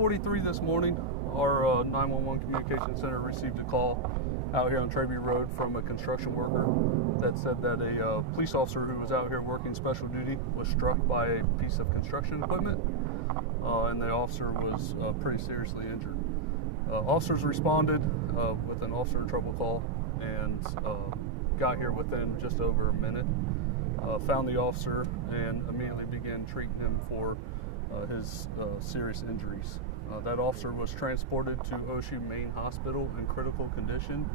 10:43 this morning, our 911 communication center received a call out here on Treby Road from a construction worker that said that a police officer who was out here working special duty was struck by a piece of construction equipment, and the officer was pretty seriously injured. Officers responded with an officer in trouble call and got here within just over a minute. Found the officer and immediately began treating him for his serious injuries. That officer was transported to Oshie Main Hospital in critical condition.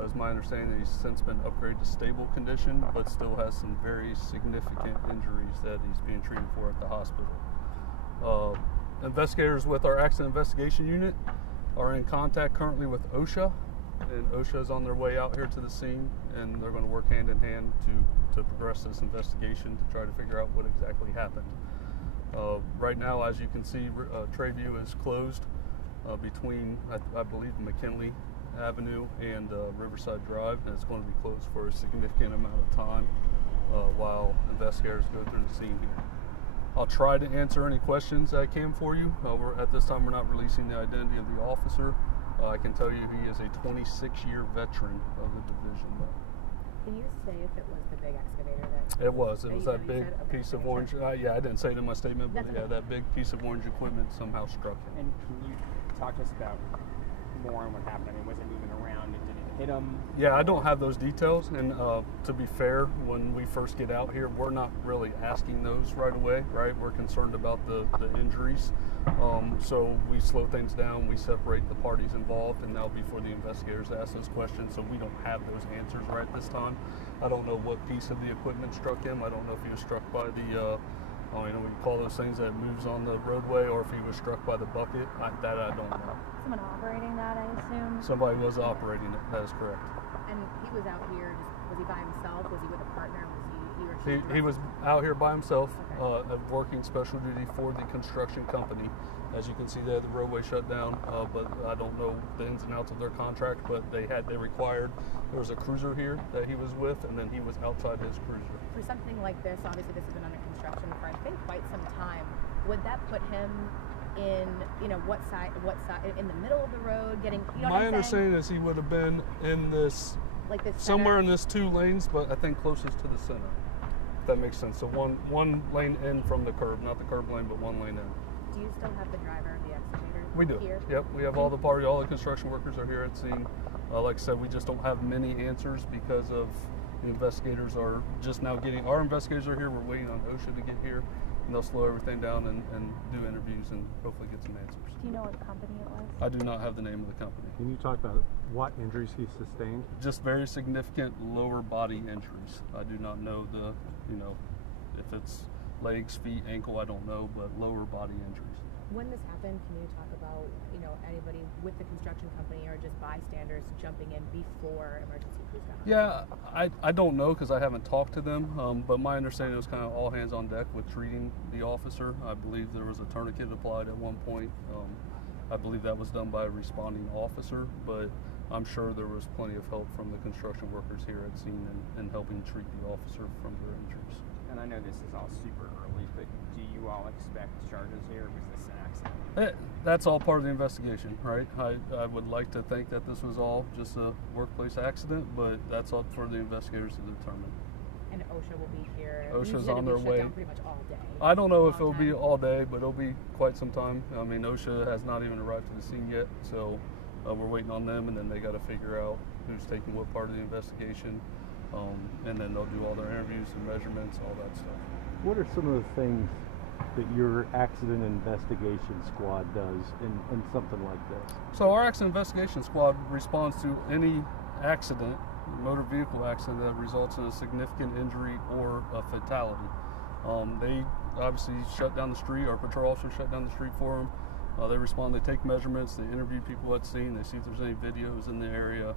It's my understanding that he's since been upgraded to stable condition, but still has some very significant injuries that he's being treated for at the hospital. Investigators with our accident investigation unit are in contact currently with OSHA, and OSHA is on their way out here to the scene, and they're going to work hand in hand to progress this investigation to try to figure out what exactly happened. Right now, as you can see, Trayview is closed between, I believe, McKinley Avenue and Riverside Drive, and it's going to be closed for a significant amount of time while investigators go through the scene here. I'll try to answer any questions I can for you. At this time, we're not releasing the identity of the officer. I can tell you he is a 26-year veteran of the division, though. Can you say if it was the big excavator that... It was that big piece of orange. Yeah, I didn't say it in my statement, but yeah, that big piece of orange equipment somehow struck him. And can you talk to us about more on what happened? I mean, was it moving around? Did it hit him? Yeah, I don't have those details, and to be fair, when we first get out here, we're not really asking those right away, right? We're concerned about the injuries. So we slow things down, we separate the parties involved, and that'll be for the investigators to ask those questions, so we don't have those answers right this time. I don't know what piece of the equipment struck him. I don't know if he was struck by the, we call those things that moves on the roadway, or if he was struck by the bucket. That I don't know. Someone operating that, I assume? Somebody was operating it, that is correct. And he was out here, was he by himself? Was he with a partner? Was he or she? He was out here by himself, working special duty for the construction company. As you can see there, the roadway shut down, but I don't know the ins and outs of their contract, but there was a cruiser here that he was with, and then he was outside his cruiser. For something like this, obviously this has been under construction for I think quite some time, would that put him in, what side, in the middle of the road, getting, My understanding is he would have been in this, like this somewhere in this 2 lanes, but I think closest to the center, if that makes sense. So one lane in from the curb, not the curb lane, but 1 lane in. Do you still have the driver of the excavator? We do. Here? Yep, we have all the construction workers are here at scene. Like I said, we just don't have many answers because of the investigators are just now our investigators are here. We're waiting on OSHA to get here, and they'll slow everything down and do interviews and hopefully get some answers. Do you know what company it was? I do not have the name of the company. Can you talk about what injuries he sustained? Just very significant lower body injuries. I do not know if it's legs, feet, ankle, I don't know, but lower body injuries. When this happened, can you talk about, anybody with the construction company or just bystanders jumping in before emergency crews got on? Yeah, I don't know because I haven't talked to them, but my understanding was kind of all hands on deck with treating the officer. I believe there was a tourniquet applied at one point. I believe that was done by a responding officer, but I'm sure there was plenty of help from the construction workers here at scene in helping treat the officer from their injuries. And I know this is all super early, but do you all expect charges here, or was this an accident? That's all part of the investigation, right? I would like to think that this was all just a workplace accident, but that's up for the investigators to determine. And OSHA will be here. OSHA's on their way. Down pretty much all day. I don't know if it'll be all day, but it'll be quite some time. I mean, OSHA has not even arrived to the scene yet, so we're waiting on them, and then they got to figure out who's taking what part of the investigation. And then they'll do all their interviews and measurements, all that stuff. What are some of the things that your accident investigation squad does in something like this? So our accident investigation squad responds to any accident, motor vehicle accident that results in a significant injury or a fatality. They obviously shut down the street. Our patrol officers shut down the street for them. They respond, they take measurements, they interview people at scene, they see if there's any videos in the area.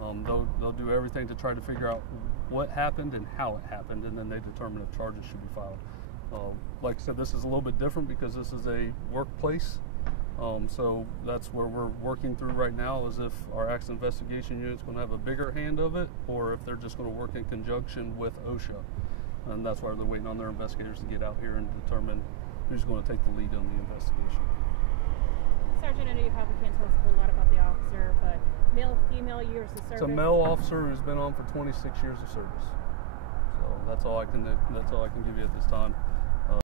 They'll do everything to try to figure out what happened and how it happened, and then they determine if charges should be filed. Like I said, this is a little bit different because this is a workplace, so that's where we're working through right now, is if our accident investigation unit's going to have a bigger hand of it, or if they're just going to work in conjunction with OSHA. And that's why they're waiting on their investigators to get out here and determine who's going to take the lead on the investigation. probably can't tell us a whole lot about the officer, but male, female, years of service. It's a male officer who's been on for 26 years of service. So that's all I can give you at this time.